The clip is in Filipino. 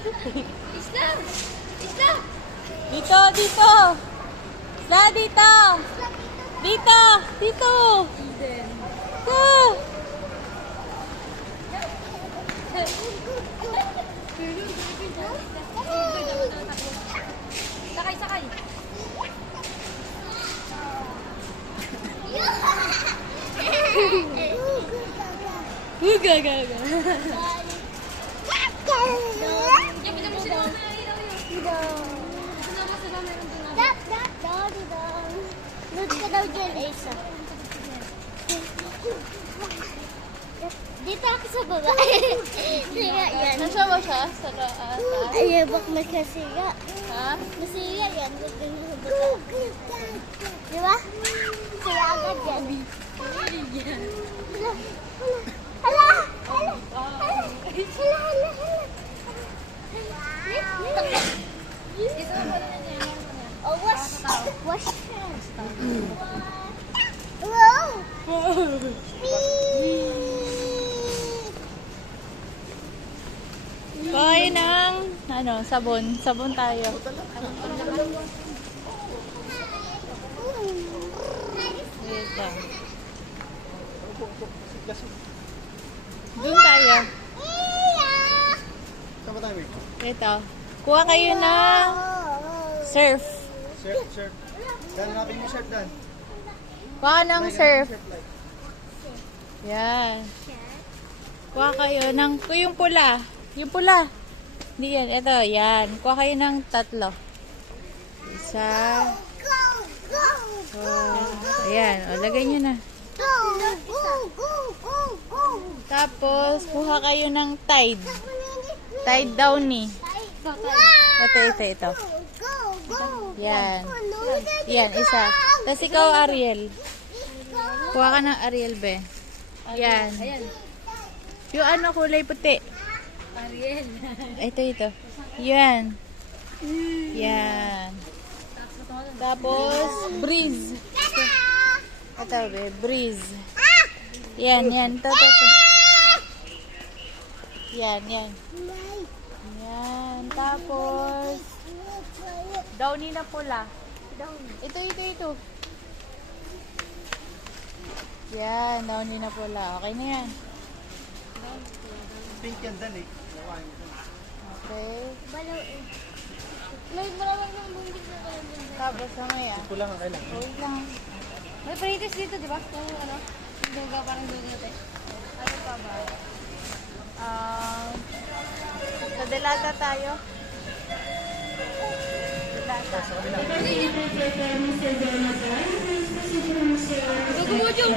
Isla! Isla! Dito, dito! Isla, dito! Dito! Dito! Dito! Sakay, sakay! Huga, gaga. Diyan mo sila mga ilaw yun. Sinama sila meron doon. Load ka daw dyan, Asa. Dito ako sa baba. Siga yan. Nasa mo siya? Sa taas? Ay, bak magkasiga. Ha? Masiga yan. Huwag din sa baba. Di ba? Siya agad yan. Hala! Hala! Hala! Hala! Oh, wash! Wash! Wow! Kuhain ng, sabon. Sabon tayo. Dito. Doon tayo. Saan ba tayo, Mick? Dito. Kuha kayo ng surf. Surf, surf. Dan, hanapin mo surf, Dan. Kuha ka ng surf. Yan. Kuha kayo ng, yung pula. Yung pula. Hindi yan. Ito, yan. Kuha kayo ng 3. Isa. Ayan. O, lagay nyo na. Tapos, kuha kayo ng Tide. Tide Downy. Ito. Yan. Yan, isa. Tapos ikaw, Ariel. Kuha ka ng Ariel, be. Yan. Yung kulay puti. Ariel. Ito. Yan. Yan. Tapos, Breeze. Ito, be. Breeze. Yan. Ito. Yan. Yan. Tapos, Downy na pula. Ito. Yan, Downy na pula. Okay na yan. Pink yan, Dan, eh. Okay. May maraming ng bumalik na kayo. Tapos, mamaya. Kulang ang kailangan. Wait lang. May pretest dito, di ba? Yung ano? Yung duga, parang duga tayo. Ano pa ba? Sa Delata tayo. Delata. Dugo mo, Jung!